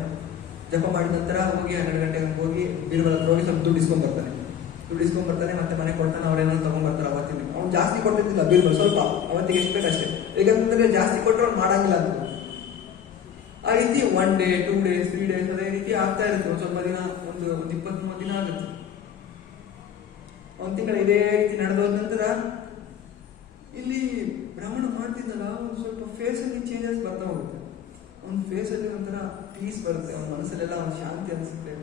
ಜಪ ಮಾಡಿದ ನಂತರ ಹೋಗಿ 12 ಗಂಟೆಗೆ ಹೋಗಿ ಬೀರ್ಬಲ್ ಹತ್ರ ಹೋಗಿ ಸ್ವಲ್ಪ ದುಡ್ಡು ಇಸ್ಕೊಂಡ್ ಬರ್ತಾನೆ, ಮತ್ತೆ ಮನೆ ಕೊಡ್ತಾನೆ. ಅವ್ರೇನಾದ್ರು ತಗೊಂಡ್ಬರ್ತಾರೆ. ಅವತ್ತಿನ ಅವ್ನು ಜಾಸ್ತಿ ಕೊಟ್ಟಿರ್ತಿಲ್ಲ ಬೀರ್ಬಲ್, ಸ್ವಲ್ಪ ಅವತ್ತಿಗೆ ಎಷ್ಟು ಬೇಕಷ್ಟೇ. ಯಾಕಂತಂದ್ರೆ ಜಾಸ್ತಿ ಕೊಟ್ಟರೆ ಅವ್ನು ಮಾಡಂಗಿಲ್ಲ ಅಂತ. ಆ ರೀತಿ 1 ಡೇ 2 ಡೇಸ್ 3 ಡೇಸ್ ಅದೇ ರೀತಿ ಆಗ್ತಾ ಇರುತ್ತೆ. ಒಂದು ಸ್ವಲ್ಪ ದಿನ, ಒಂದು 20-30 ದಿನ ಆಗುತ್ತೆ. ಒಂದು ತಿಂಗಳು ಇದೇ ರೀತಿ ನಡೆದೋದ ನಂತರ ಇಲ್ಲಿ ಬ್ರಾಹ್ಮಣ ಮಾಡ್ತಿದ್ದಲ್ಲ, ಒಂದು ಸ್ವಲ್ಪ ಫೇಸಲ್ಲಿ ಚೇಂಜಸ್ ಬರ್ತಾ ಹೋಗುತ್ತೆ. ಅವ್ನ ಫೇಸಲ್ಲಿ ಒಂಥರ ಪೀಸ್ ಬರುತ್ತೆ, ಅವನ ಮನಸ್ಸಲ್ಲೆಲ್ಲ ಒಂದು ಶಾಂತಿ ಅನಿಸುತ್ತೆ,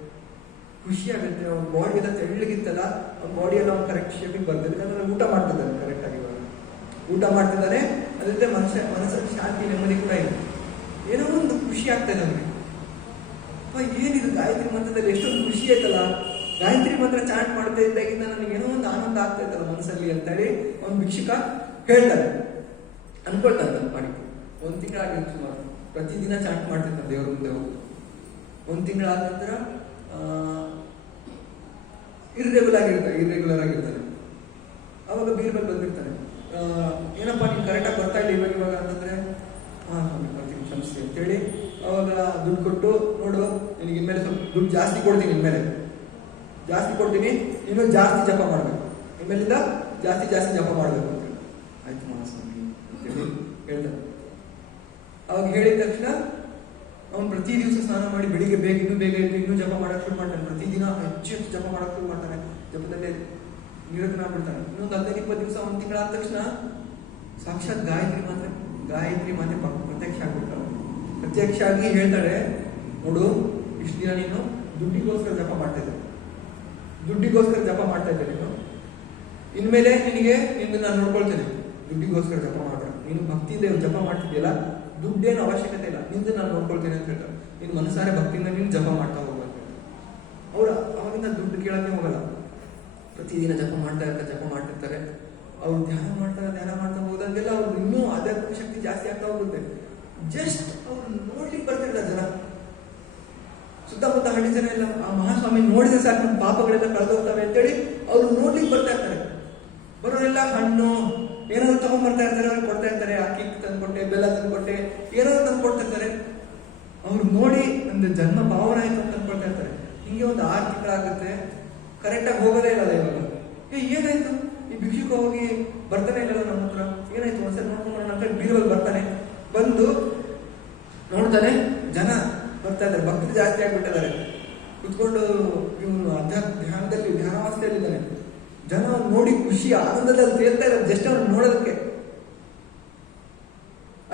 ಖುಷಿ ಆಗುತ್ತೆ. ಅವ್ನ ಬಾಡಿ ಎಲ್ಲ ತೆಳ್ಳಗಿತ್ತಲ್ಲ, ಅವ್ನ ಬಾಡಿ ಎಲ್ಲ ಅವ್ನು ಕರೆಕ್ಟ್ ಶೇಪಿಗೆ ಬರ್ತದೆ. ಯಾಕಂದ್ರೆ ಊಟ ಮಾಡ್ತಿದ್ದಾನೆ ಕರೆಕ್ಟ್ ಆಗಿ, ಊಟ ಮಾಡ್ತಿದ್ದಾನೆ. ಅದ್ರ ಮನಸ್ಸಲ್ಲಿ ಶಾಂತಿ, ನೆಮ್ಮದಿ ಕೂಡ ಇದೆ. ಏನೋ ಒಂದು ಖುಷಿ ಆಗ್ತದೆ ನಮಗೆ. ಏನಿದು ಗಾಯತ್ರಿ ಮಂತ್ರದಲ್ಲಿ ಎಷ್ಟೊಂದು ಖುಷಿ ಆಯ್ತಲ್ಲ, ಗಾಯತ್ರಿ ಮಂತ್ರ ಚಾಂಟ್ ಮಾಡ್ತಾ ಇದ್ದಾಗಿಂದ ನನಗೆ ಏನೋ ಒಂದು ಆನಂದ ಆಗ್ತಾ ಇತ್ತಲ್ಲ ಮನಸ್ಸಲ್ಲಿ ಅಂತೇಳಿ ಅವ್ನು ಭಿಕ್ಷುಕ ಹೇಳ್ತಾನೆ, ಅನ್ಕೊಳ್ತಾನೆ. ನನ್ನ ಪಾಡಿಗೆ 1 ತಿಂಗಳಾಗಿತ್ತು ಸುಮಾರು. ಪ್ರತಿದಿನ ಚಾಂಟ್ ಮಾಡ್ತಿರ್ತಾನೆ ದೇವ್ರ ಮುಂದೆ ಹೋಗಿ. 1 ತಿಂಗಳಾದ ನಂತರ ಇರ್ರೆಗ್ಯುಲರ್ ಆಗಿರ್ತಾನೆ. ಅವಾಗ ಬೀರ್ಬಲ್ ಬಂದಿರ್ತಾನೆ, ಏನಪ್ಪ ನೀನು ಕರೆಕ್ಟಾಗಿ ಬರ್ತಾ ಇಲ್ಲ ಇವಾಗ ಅಂತಂದ್ರೆ, ಸ್ವಾಮಿ ಬರ್ತೀನಿ ಕ್ಷಮಿಸಿ ಅಂತೇಳಿ ಅವಾಗ ದುಡ್ಡು ಕೊಟ್ಟು, ನೋಡು ನಿನಗೆ ಇನ್ಮೇಲೆ ಸ್ವಲ್ಪ ದುಡ್ಡು ಜಾಸ್ತಿ ಕೊಡ್ತೀನಿ, ಇನ್ಮೇಲೆ ಜಾಸ್ತಿ ಕೊಡ್ತೀನಿ, ನೀನು ಜಾಸ್ತಿ ಜಪ ಮಾಡಬೇಕು, ಇನ್ಮೇಲಿಂದ ಜಾಸ್ತಿ ಜಪ ಮಾಡಬೇಕು ಅಂತ. ಆಯ್ತು ಮಹಾಸ್ವಾಮಿ ಅಂತೇಳಿ ಹೇಳ್ತಾನೆ. ಅವಾಗ ಹೇಳಿದ ತಕ್ಷಣ ಅವನು ಪ್ರತಿ ದಿವಸ ಸ್ನಾನ ಮಾಡಿ ಬೆಳಿಗ್ಗೆ ಇನ್ನೂ ಬೇಗ ಇನ್ನೂ ಜಪ ಮಾಡಕ್ಕೆ ಶುರು ಮಾಡ್ತಾನೆ. ಪ್ರತಿದಿನ ಹೆಚ್ಚು ಜಪ ಮಾಡಕ್ಕೆ ಶುರು ಮಾಡ್ತಾನೆ. ಜಪದಲ್ಲೇ ನಿರತನಾಗ್ಬಿಡ್ತಾನೆ. ಇನ್ನೊಂದು 15-20 ದಿವಸ, 1 ತಿಂಗಳಾದ ತಕ್ಷಣ ಸಾಕ್ಷಾತ್ ಗಾಯತ್ರಿ ಮಾತೆ ಪ್ರತ್ಯಕ್ಷ ಆಗಿ ಹೇಳ್ತಾಳೆ, ನೋಡು ಇಷ್ಟು ದಿನ ನೀನು ದುಡ್ಡಿಗೋಸ್ಕರ ಜಪ ಮಾಡ್ತಾ ಇದ್ದೆ ನೀನು, ಇನ್ಮೇಲೆ ನಿನ್ನ ನಾನು ನೋಡ್ಕೊಳ್ತೇನೆ. ದುಡ್ಡಿಗೋಸ್ಕರ ಜಪ ಮಾಡ್ಬೇಡ, ನೀನು ಭಕ್ತಿಯಿಂದ ಜಪ ಮಾಡ್ತಿದ್ಯಲ್ಲ, ದುಡ್ಡೇನು ಅವಶ್ಯಕತೆ ಇಲ್ಲ, ನಿಂದು ನಾನು ನೋಡ್ಕೊಳ್ತೇನೆ ಅಂತ ಹೇಳ್ತಾರೆ. ನೀನು ಮನಸಾರೆ ಭಕ್ತಿಯಿಂದ ನೀನು ಜಪ ಮಾಡ್ತಾ ಹೋಗ್ಬೇಕು. ಅವ್ರು ಅವಾಗಿಂದ ದುಡ್ಡು ಕೇಳಕ್ಕೆ ಹೋಗಲ್ಲ, ಪ್ರತಿದಿನ ಜಪ ಮಾಡ್ತಿರ್ತಾರೆ. ಅವ್ರು ಧ್ಯಾನ ಮಾಡ್ತಾ ಹೋದಂಗೆಲ್ಲ ಅವ್ರು ಇನ್ನೂ ಆಧ್ಯಾತ್ಮಿಕ ಶಕ್ತಿ ಜಾಸ್ತಿ ಆಗ್ತಾ ಹೋಗುತ್ತೆ. ಜಸ್ಟ್ ಅವ್ರು ನೋಡ್ಲಿಕ್ಕೆ ಬರ್ತಿರ್ತಾರೆ ಜನ, ಸುತ್ತಮುತ್ತ ಹಳ್ಳಿ ಜನ ಎಲ್ಲ ಆ ಮಹಾಸ್ವಾಮಿ ನೋಡಿದ್ರೆ ಸಾಕು ನಮ್ಮ ಪಾಪಗಳೆಲ್ಲ ಕಳೆದೋಗ್ತವೆ ಅಂತೇಳಿ ಅವ್ರು ನೋಡ್ಲಿಕ್ಕೆ ಬರ್ತಾ ಇರ್ತಾರೆ. ಬರೋ ಏನಾದ್ರು ತಂದ್ಕೊಡ್ತಾ ಇರ್ತಾರೆ. ಅವ್ರು ನೋಡಿ ಒಂದು ಜನ್ಮ ಭಾವನೆ ಆಯ್ತು ಅಂತ ತಂದ್ಕೊಳ್ತಾ ಇರ್ತಾರೆ. ಹಿಂಗೆ ಒಂದು 6 ತಿಂಗಳಾಗುತ್ತೆ, ಕರೆಕ್ಟಾಗಿ ಹೋಗೋದೇ ಇಲ್ಲ ಇವಾಗ. ಏನಾಯ್ತು ಈ ಭಿಕ್ಷುಕ ಹೋಗಿ ಬರ್ತಾನೆ ಇಲ್ಲ ನಮ್ಮ ಹತ್ರ, ಏನಾಯ್ತು ಒಂದ್ಸರಿ ನೋಡ್ಕೊಂಡ್ಬರೋಣ ಅಂತ ಬೀರುವಲ್ಲಿ ಬರ್ತಾನೆ. ಬಂದು ನೋಡ್ತಾನೆ ಜನ ಬರ್ತಾ ಇದ್ದಾರೆ, ಭಕ್ತರು ಜಾಸ್ತಿ ಆಗ್ಬಿಟ್ಟಿದ್ದಾರೆ. ಕುತ್ಕೊಂಡು ಇವನು ಧ್ಯಾನಾವಸ್ಥೆಯಲ್ಲಿದ್ದಾನೆ. ಜನ ನೋಡಿ ಖುಷಿ ಆನಂದದಲ್ಲಿ ತೇಲ್ತಾ ಇದ್ದಾರೆ ಜಸ್ಟ್ ಅವ್ನು ನೋಡೋದಕ್ಕೆ.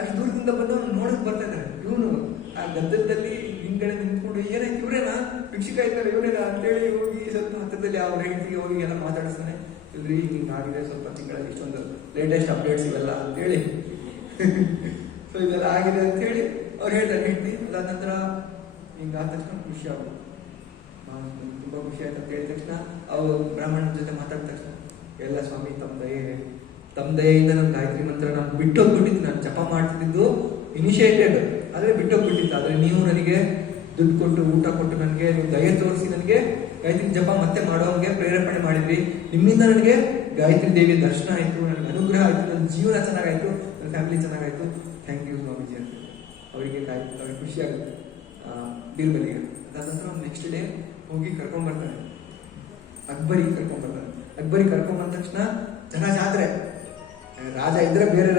ಅಷ್ಟು ದೂರದಿಂದ ಬಂದು ಅವ್ನು ನೋಡಕ್ ಬರ್ತಾ ಇದ್ದಾರೆ. ಇವನು ಆ ಗದ್ದಲದಲ್ಲಿ ಹಿಂದ್ಗಡೆ ನಿಂತ್ಕೊಂಡು ಏನಾಯ್ತು ಇವ್ರೇನಾ ಭಿಕ್ಷುಕ ಇದ್ದಾರೆ ಇವರೇನಾ ಅಂತೇಳಿ ಹೋಗಿ ಸ್ವಲ್ಪ ಹತ್ತಿರದಲ್ಲಿ ಅವ್ರ ಹೆಂಡತಿಗೆ ಹೋಗಿ ಎಲ್ಲ ಮಾತಾಡಿಸ್ತಾನೆ. ಇಲ್ರಿ ಹಿಂಗಾಗಿದೆ, ಸ್ವಲ್ಪ ತಿಂಗಳಲ್ಲಿ ಇಷ್ಟೊಂದು ಲೇಟೆಸ್ಟ್ ಅಪ್ಡೇಟ್ಸ್ ಇವೆಲ್ಲ ಅಂತೇಳಿ ಸೊ ಇದೆಲ್ಲ ಆಗಿದೆ ಅಂತ ಹೇಳಿ ಅವ್ರು ಹೇಳ್ತಾರೆ ಹೆಂಡತಿ. ಅದಾದ ನಂತರ ಹಿಂಗಾದ ತಕ್ಷಣ ಖುಷಿ ಆಗೋದು, ತುಂಬಾ ಖುಷಿ ಆಯ್ತು ಅಂತ ಹೇಳಿದ ತಕ್ಷಣ ಅವ್ರು ಬ್ರಾಹ್ಮಣನ ಜೊತೆ ಮಾತಾಡಿದ ತಕ್ಷಣ ಎಲ್ಲ ಸ್ವಾಮಿ ತಮ್ಮ ದಯೆಯಿಂದ ನನ್ನ ಗಾಯತ್ರಿ ಮಂತ್ರ ನಾನು ಬಿಟ್ಟೋಗ್ಬಿಟ್ಟಿದ್ದು. ನಾನು ಜಪ ಮಾಡ್ತಿದ್ದು ಇನಿಷಿಯೇಟೆಡ್ ಆದ್ರೆ ಬಿಟ್ಟೋಗ್ಬಿಟ್ಟಿದ್ದು. ಆದ್ರೆ ನೀವು ನನಗೆ ದುಡ್ಡು ಕೊಟ್ಟು ಊಟ ಕೊಟ್ಟು ನನಗೆ ನೀವು ದಯೆ ತೋರಿಸಿ ನನಗೆ ಗಾಯತ್ರಿ ಜಪ ಮತ್ತೆ ಮಾಡೋಂಗೆ ಪ್ರೇರೇಪಣೆ ಮಾಡಿದ್ರಿ. ನಿಮ್ಮಿಂದ ನನಗೆ ಗಾಯತ್ರಿ ದೇವಿಯ ದರ್ಶನ ಆಯ್ತು, ನನಗೆ ಅನುಗ್ರಹ ಆಯ್ತು, ನನ್ನ ಜೀವನ ಚೆನ್ನಾಗಾಯ್ತು, ನನ್ನ ಫ್ಯಾಮಿಲಿ ಚೆನ್ನಾಗಾಯ್ತು. ಥ್ಯಾಂಕ್ ಯು ಸ್ವಾಮೀಜಿ ಅಂತ ಅವರಿಗೆ ಖುಷಿ ಆಗುತ್ತೆ ಬೀರ್ಬಲಿಗೆ. ಅದಾದ ನಂತರ ನೆಕ್ಸ್ಟ್ ಡೇ ಹೋಗಿ ಕರ್ಕೊಂಡ್ಬರ್ತಾನೆ, ಅಕ್ಬರಿಗೆ ಕರ್ಕೊಂಡ್ಬರ್ತಾನೆ. ಅಕ್ಬರಿಗೆ ಕರ್ಕೊಂಡ್ಬಂದ ತಕ್ಷಣ ಜನ ಜಾತ್ರೆ, ರಾಜ ಇದ್ರೆ ಬೇರೆ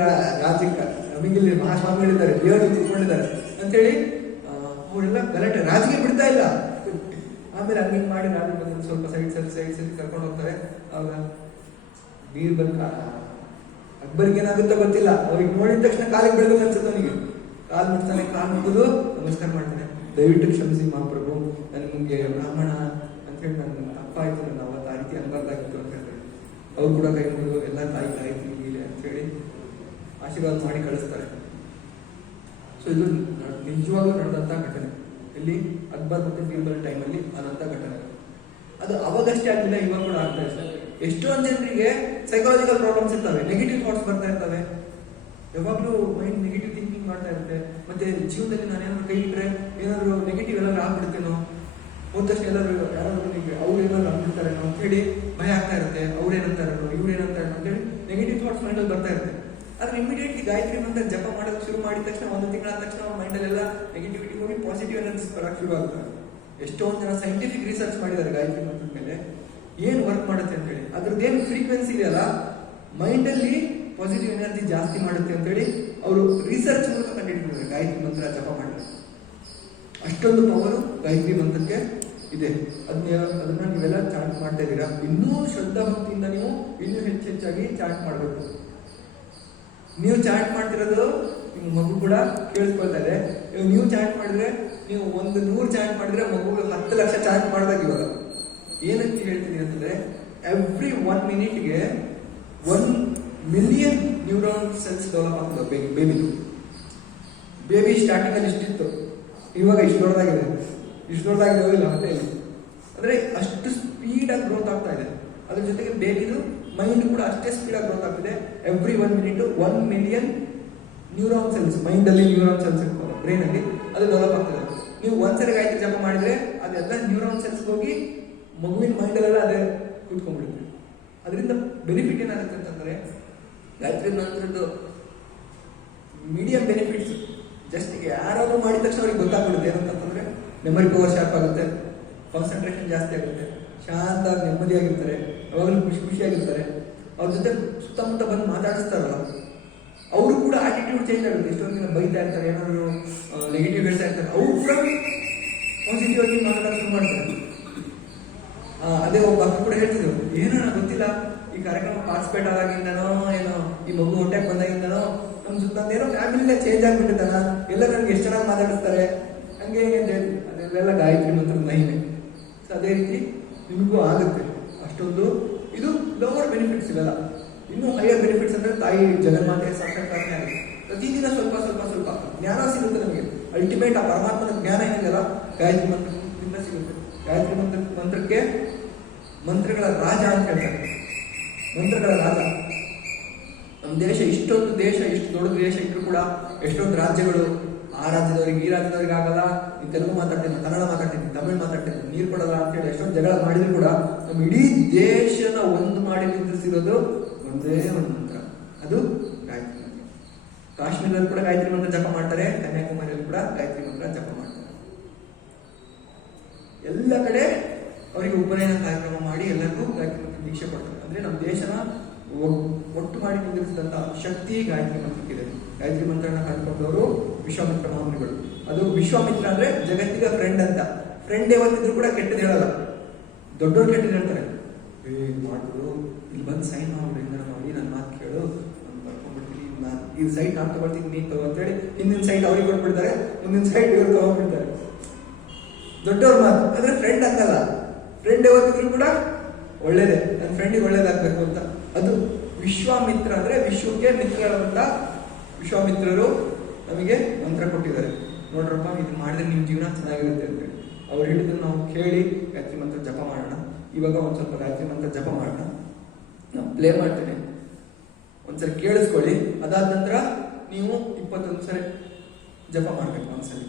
ರಾಜ್ಯಕ್ಕೆ, ನಮಗಿಲ್ಲಿ ಮಹಾಸ್ವಾಮಿಗಳಿದ್ದಾರೆ, ದೇವರು ಕೂತ್ಕೊಂಡಿದ್ದಾರೆ ಅಂತೇಳಿ ಅವರೆಲ್ಲ ಗಲಾಟೆ, ರಾಜಕೀಯ ಬಿಡ್ತಾ ಇಲ್ಲ. ಆಮೇಲೆ ಹಂಗೆ ಮಾಡಿ ರಾಜ ಬಂದು ಸ್ವಲ್ಪ ಸೈಡ್ ಕರ್ಕೊಂಡು ಹೋಗ್ತಾರೆ. ಆವಾಗ ಬೀರ್ಬಲ್ ಅಕ್ಬರಿಗೆ ಏನಾಗುತ್ತೋ ಗೊತ್ತಿಲ್ಲ, ಅವ್ರಿಗೆ ನೋಡಿದ ತಕ್ಷಣ ಕಾಲಿಗೆ ಬೆಳಗ್ಗೆ ಅನ್ಸುತ್ತೆ. ಅವನಿಗೆ ಕಾಲು ಮುಟ್ತಾನೆ, ಕಾಲು ಮುಗಿದು ನಮಸ್ಕಾರ ಮಾಡ್ತಾನೆ. ದಯವಿಟ್ಟು ಕ್ಷಮಿಸಿ ಮಹಾಪ್ರಭು, ನಿಮಗೆ ಬ್ರಾಹ್ಮಣ ಅಂತ ಹೇಳಿ ನನ್ನ ತಪ್ಪಾಯ್ತು, ನನ್ನ ಅವತ್ತು ಆ ರೀತಿ ಅನ್ಬಾರ್ದಾಗಿತ್ತು ಅಂತ ಹೇಳ್ತಾರೆ. ಅವ್ರು ಕೂಡ ಕೈ ಮುಗಿದು ಎಲ್ಲ ತಾಯಿ ಮೇಲೆ ಅಂತ ಹೇಳಿ ಆಶೀರ್ವಾದ ಮಾಡಿ ಕಳಿಸ್ತಾರೆ. ಸೊ ಇದು ನಿಜವಾಗ್ಲೂ ನಡೆದಂತ ಘಟನೆ. ಇಲ್ಲಿ ಅಕ್ಬರ್ ಮತ್ತು ಬೀರ್ಬಲ್ ಟೈಮಲ್ಲಿ ಆದಂತ ಘಟನೆ. ಅದು ಅವಾಗಷ್ಟೇ ಆಗಲಿಲ್ಲ, ಇವಾಗ ಕೂಡ ಆಗ್ತಾ ಇದೆ. ಎಷ್ಟೊಂದು ಜನರಿಗೆ ಸೈಕಾಲಜಿಕಲ್ ಪ್ರಾಬ್ಲಮ್ಸ್ ಇರ್ತವೆ, ನೆಗೆಟಿವ್ ಥಾಟ್ಸ್ ಬರ್ತಾ ಇರ್ತವೆ, ಯಾವಾಗಲೂ ಮೈಂಡ್ ನೆಗೆಟಿವ್ ಥಿಂಕಿಂಗ್ ಮಾಡ್ತಾ ಇರುತ್ತೆ. ಮತ್ತೆ ಜೀವನದಲ್ಲಿ ನಾನೇನಾದ್ರು ಕೈ ಇಟ್ರೆ ಏನಾದ್ರು ನೆಗೆಟಿವ್ ಏನಾದ್ರು ಆಗ್ಬಿಡ್ತೇನೋ, ಹೋದ ತಕ್ಷಣ ಯಾರಾದ್ರು ಅವ್ರು ಏನಾದ್ರು ಆಗ್ಬಿಡ್ತಾರೇನೋ ಅಂತ ಹೇಳಿ ಭಯ ಆಗ್ತಾ ಇರುತ್ತೆ. ಅವ್ರೇನಂತಾರೋ ಇವ್ರೇನಂತಾರೋ ಅಂತೇಳಿ ನೆಗೆಟಿವ್ ಥಾಟ್ಸ್ ಮೈಂಡಲ್ಲಿ ಬರ್ತಾ ಇರುತ್ತೆ. ಆದ್ರೆ ಇಮಿಡಿಯೇಟ್ಲಿ ಗಾಯತ್ರಿ ಮಂತ್ರ ಜಪ ಮಾಡೋದು ಶುರು ಮಾಡಿದ ತಕ್ಷಣ 1 ತಿಂಗಳಾದ ತಕ್ಷಣ ಮೈಂಡಲ್ಲೆಲ್ಲ ನೆಗೆಟಿವಿಟಿ ಹೋಗಿ ಪಾಸಿಟಿವ್ ಎನರ್ಜಿಸ್ ಬರಕ್ಕೆ ಶುರು ಆಗ್ತದೆ. ಎಷ್ಟೊಂದು ಜನ ಸೈಂಟಿಫಿಕ್ ರಿಸರ್ಚ್ ಮಾಡಿದ್ದಾರೆ ಗಾಯತ್ರಿ ಮಂತ್ರದ ಮೇಲೆ ಏನ್ ವರ್ಕ್ ಮಾಡುತ್ತೆ ಅಂತ ಹೇಳಿ. ಅದ್ರದ್ದೇನು ಫ್ರೀಕ್ವೆನ್ಸಿ ಇದೆಯಲ್ಲ ಮೈಂಡಲ್ಲಿ ಪಾಸಿಟಿವ್ ಎನರ್ಜಿ ಜಾಸ್ತಿ ಮಾಡುತ್ತೆ ಅಂತ ಹೇಳಿ ಅವರು ರಿಸರ್ಚ್ ಮೂಲಕ ಕಂಡುಹಿಡಿದಿದ್ದಾರೆ. ಗಾಯತ್ರಿ ಮಂತ್ರ ಜಪ ಮಾಡಿದ್ರೆ ಅಷ್ಟೊಂದು ಪವರು ಗಾಯತ್ರಿ ಮಂತ್ರಕ್ಕೆ ಇದೆ. ಅದನ್ನ ನೀವೆಲ್ಲ ಚಾಟ್ ಮಾಡ್ತಾ ಇದ್ದೀರಾ. ಇನ್ನೂ ಶ್ರದ್ಧಾ ಭಕ್ತಿಯಿಂದ ನೀವು ಇನ್ನೂ ಹೆಚ್ಚಾಗಿ ಚಾಟ್ ಮಾಡಬೇಕು. ನೀವು ಚಾಟ್ ಮಾಡ್ತಿರೋದು ನಿಮ್ಮ ಮಗು ಕೂಡ ಕೇಳಿಸ್ಕೊಳ್ತಾ ಇದೆ. ನೀವು ಚಾಟ್ ಮಾಡಿದ್ರೆ, ನೀವು 100 ಚಾಟ್ ಮಾಡಿದ್ರೆ ಮಗು 10 ಲಕ್ಷ ಚಾಟ್ ಮಾಡಿದಾಗ ಇವಾಗ ಏನಂತ ಹೇಳ್ತೀನಿ ಅಂತಂದ್ರೆ, every 1 ಮಿನಿಟ್ಗೆ 1 million neuron cells develop ಆಗ್ತದೆ ಬೇಬಿ ಸ್ಟಾರ್ಟಿಂಗ್ ಅಲ್ಲಿ ಇಷ್ಟಿತ್ತು, ಇವಾಗ ಇಷ್ಟು ದೊಡ್ಡದಾಗಿದೆ ಹೋಗಿಲ್ಲ ಹೊಟ್ಟೆಯಲ್ಲಿ. ಅಂದ್ರೆ ಅಷ್ಟು ಸ್ಪೀಡ್ ಆಗಿ ಗ್ರೋತ್ ಆಗ್ತಾ ಇದೆ. ಅದ್ರ ಜೊತೆಗೆ ಬೇಬಿದು ಮೈಂಡ್ ಕೂಡ ಅಷ್ಟೇ ಸ್ಪೀಡ್ ಆಗಿ ಗ್ರೋತ್ ಆಗ್ತಿದೆ. Every 1 minute 1 million neuron cells, mind ಅಲ್ಲಿ ನ್ಯೂರಾನ್ ಸೆಲ್ಸ್ ಇರ್ಬೋದು ಬ್ರೈನ್ ಅಲ್ಲಿ, ಅದು ಡೆವಲಪ್ ಆಗ್ತದೆ. ನೀವು ಒಂದ್ಸರಿ ಗಾಯತ್ರಿ ಜಪ ಮಾಡಿದ್ರೆ ಅದೆಲ್ಲ ನ್ಯೂರಾನ್ ಸೆಲ್ಸ್ ಹೋಗಿ ಮಗುವಿನ ಮೈಂಡ್ ಅಲ್ಲೆಲ್ಲ ಅದೇ ಕೂತ್ಕೊಂಡ್ಬಿಡುತ್ತೆ. ಅದರಿಂದ ಬೆನಿಫಿಟ್ ಏನಾಗುತ್ತೆ ಅಂತಂದ್ರೆ, ಗಾಯತ್ರಿ ಮಂತ್ರದ್ದು ಮೀಡಿಯಂ ಬೆನಿಫಿಟ್ಸ್ ಜಸ್ಟ್ ಯಾರಾದ್ರೂ ಮಾಡಿದ ತಕ್ಷಣ ಅವ್ರಿಗೆ ಗೊತ್ತಾಗ್ಬಿಡುತ್ತೆ. ಏನಂತಂದ್ರೆ ಮೆಮೊರಿ ಪವರ್ ಶಾರ್ಪ್ ಆಗುತ್ತೆ, ಕಾನ್ಸಂಟ್ರೇಷನ್ ಜಾಸ್ತಿ ಆಗುತ್ತೆ, ಶಾಂತ ನೆಮ್ಮದಿಯಾಗಿರ್ತಾರೆ, ಯಾವಾಗಲೂ ಖುಷಿಯಾಗಿರ್ತಾರೆ. ಅವ್ರ ಜೊತೆ ಸುತ್ತಮುತ್ತ ಬಂದು ಮಾತಾಡಿಸ್ತಾರಲ್ಲ ಅವರು ಕೂಡ ಆಟಿಟ್ಯೂಡ್ ಚೇಂಜ್ ಆಗುತ್ತೆ. ಎಷ್ಟೊಂದು ದಿನ ಬೈತಾ ಇರ್ತಾರೆ, ಏನಾದ್ರು ನೆಗೆಟಿವ್ ಹೇಳ್ತಾ ಇರ್ತಾರೆ, ಅವ್ರು ಕೂಡ ಪಾಸಿಟಿವ್ ಆಗಿ ಮಾತಾಡೋಕೆ ಶುರು ಮಾಡ್ತಾರೆ. ಅದೇ ಒಬ್ಬ ಅಕ್ಕ ಕೂಡ ಹೇಳ್ತಿದ್ರು, ಏನೋ ಗೊತ್ತಿಲ್ಲ ಈ ಕಾರ್ಯಕ್ರಮ ಪಾರ್ಟಿಸಿಪೇಟ್ ಆದಾಗಿಂದನೋ ಏನೋ ಈ ಮಗು ಹೊಟ್ಟೆಗೆ ಬಂದಾಗಿಂದನೋ ನಮ್ ನಂದೇನೋ ಫ್ಯಾಮಿಲಿನೇ ಚೇಂಜ್ ಆಗ್ಬಿಟ್ಟಿದ್ದಾನ, ಎಲ್ಲ ನನ್ಗೆ ಎಷ್ಟು ಚೆನ್ನಾಗಿ ಮಾತಾಡಿಸ್ತಾರೆ ಹಂಗೆ ಅಂತ ಹೇಳಿ. ಅದೆಲ್ಲ ಗಾಯತ್ರಿ ಮಂತ್ರದ ಮಹಿಮೆ. ಸೊ ಅದೇ ರೀತಿ ನಿಮಗೂ ಆಗುತ್ತೆ. ಅಷ್ಟೊಂದು ಇದು ಲೋವರ್ ಬೆನಿಫಿಟ್ಸ್ ಇವೆಲ್ಲ. ಇನ್ನೂ ಹೈಯರ್ ಬೆನಿಫಿಟ್ಸ್ ಅಂದ್ರೆ ತಾಯಿ ಜಗನ್ಮಾತೆ ಸಾಕ್ಷಾತ್ಕಾರನೇ ಆಗುತ್ತೆ. ಪ್ರತಿದಿನ ಸ್ವಲ್ಪ ಸ್ವಲ್ಪ ಸ್ವಲ್ಪ ಜ್ಞಾನ ಸಿಗುತ್ತೆ ನಮಗೆ. ಅಲ್ಟಿಮೇಟ್ ಆ ಪರಮಾತ್ಮನ ಜ್ಞಾನ ಏನಿದೆಯಲ್ಲ ಗಾಯತ್ರಿ ಮಂತ್ರದಿಂದ ಸಿಗುತ್ತೆ. ಗಾಯತ್ರಿ ಮಂತ್ರಕ್ಕೆ ಮಂತ್ರಗಳ ರಾಜ ಅಂತ ಹೇಳ್ತಾರೆ. ಮಂತ್ರಗಳ ರಾಜ. ನಮ್ಮ ದೇಶ ಇಷ್ಟು ದೊಡ್ಡ ದೇಶ ಇದ್ರು ಕೂಡ ಎಷ್ಟೊಂದು ರಾಜ್ಯಗಳು, ಆ ರಾಜ್ಯದವ್ರಿಗೆ ಈ ರಾಜ್ಯದವ್ರಿಗೆ ಆಗಲ್ಲ, ಈ ತೆಲುಗು ಮಾತಾಡ್ತೀನಿ, ಕನ್ನಡ ಮಾತಾಡ್ತೀನಿ, ತಮಿಳು ಮಾತಾಡ್ತೀನಿ, ನೀರು ಕೊಡಲ್ಲ ಅಂತ ಹೇಳಿ ಎಷ್ಟೊಂದು ಜಗಳ ಮಾಡಿದ್ರು ಕೂಡ ನಮ್ಮ ಇಡೀ ದೇಶನ ಒಂದು ಮಾಡಿ ನಿಂದಿಸಿರೋದು ಒಂದೇ ಒಂದು ಮಂತ್ರ, ಅದು ಗಾಯತ್ರಿ ಮಂತ್ರ. ಕಾಶ್ಮೀರದಲ್ಲಿ ಕೂಡ ಗಾಯತ್ರಿ ಮಂತ್ರ ಜಪ ಮಾಡ್ತಾರೆ, ಕನ್ಯಾಕುಮಾರಿಯಲ್ಲಿ ಕೂಡ ಗಾಯತ್ರಿ ಮಂತ್ರ ಜಪ ಮಾಡ್ತಾರೆ. ಎಲ್ಲ ಕಡೆ ಅವರಿಗೆ ಉಪನಯನ ಕಾರ್ಯಕ್ರಮ ಮಾಡಿ ಎಲ್ಲರಿಗೂ ಗಾಯತ್ರಿ ಮಂತ್ರ ದೀಕ್ಷೆ ಕೊಡ್ತಾರೆ. ಅಂದ್ರೆ ನಮ್ಮ ದೇಶನ ಒಟ್ಟು ಮಾಡಿ ನಿಂದಿರಿಸಿದಂತ ಶಕ್ತಿ ಗಾಯತ್ರಿ ಮಂತ್ರಕ್ಕಿದೆ. ಗಾಯತ್ರಿ ಮಂತ್ರನ ಕಂಡುಕೊಂಡವರು ವಿಶ್ವಾಮಿತ್ರ ಮಹಾಮುನಿಗಳು. ಅದು ವಿಶ್ವಾಮಿತ್ರ ಅಂದ್ರೆ ಜಗತ್ತಿಗೆ ಫ್ರೆಂಡ್ ಅಂತ. ಫ್ರೆಂಡ್ ಯಾವತ್ತಿದ್ರು ಕೂಡ ಕೆಟ್ಟದ್ದು ಹೇಳಲ್ಲ, ದೊಡ್ಡವ್ರು ಕೆಟ್ಟದ್ದು ಹೇಳ್ತಾರೆ. ಮಾಡ್ಬಿಡು, ಇಲ್ಲಿ ಬಂದು ಸೈನ್ ಮಾಡ್ಬಿಡು, ಇಂದ ಮಾಡಿ ನನ್ನ ಮಾತು ಕೇಳು, ನಾನು ಬರ್ಕೊಂಡ್ಬಿಡ್ತೀನಿ, ನಾನು ಈ ಸೈಟ್ ನಾನು ತಗೊಳ್ತೀನಿ, ನೀನ್ ತಗೋ ಅಂತೇಳಿ ಹಿಂದಿನ ಸೈಟ್ ಅವ್ರಿಗೆ ಕೊಟ್ಬಿಡ್ತಾರೆ, ಮುಂದಿನ ಸೈಟ್ ಇವ್ರು ತಗೊಂಡ್ಬಿಡ್ತಾರೆ. ದೊಡ್ಡವ್ರ ಮಾತು ಅಂದ್ರೆ ಫ್ರೆಂಡ್ ಅಂತಲ್ಲ. ಫ್ರೆಂಡ್ ಯಾವತ್ತಿದ್ರು ಕೂಡ ಒಳ್ಳೇದೇ, ನನ್ನ ಫ್ರೆಂಡಿಗೆ ಒಳ್ಳೇದಾಗ್ಬೇಕು ಅಂತ. ಅದು ವಿಶ್ವಾಮಿತ್ರ ಅಂದ್ರೆ ವಿಶ್ವಕ್ಕೆ ಮಿತ್ರರಂತ ವಿಶ್ವಾಮಿತ್ರರು ನಮಗೆ ಮಂತ್ರ ಕೊಟ್ಟಿದ್ದಾರೆ. ನೋಡ್ರಪ್ಪ, ಇದು ಮಾಡಿದ್ರೆ ನಿಮ್ ಜೀವನ ಚೆನ್ನಾಗಿರುತ್ತೆ ಅಂತ ಹೇಳಿ ಅವ್ರು ಹೇಳಿದ್ರು ನಾವು ಕೇಳಿ ಗಾಯತ್ರಿ ಮಂತ್ರ ಜಪ ಮಾಡೋಣ. ಇವಾಗ ಒಂದ್ ಸ್ವಲ್ಪ ಗಾಯತ್ರಿ ಮಂತ್ರ ಜಪ ಮಾಡೋಣ, ನಾವು ಪ್ಲೇ ಮಾಡ್ತೇನೆ, ಒಂದ್ಸರಿ ಕೇಳಿಸ್ಕೊಳ್ಳಿ. ಅದಾದ ನಂತರ ನೀವು 21 ಸರಿ ಜಪ ಮಾಡ್ಬೇಕು ಒಂದ್ಸಲಿ.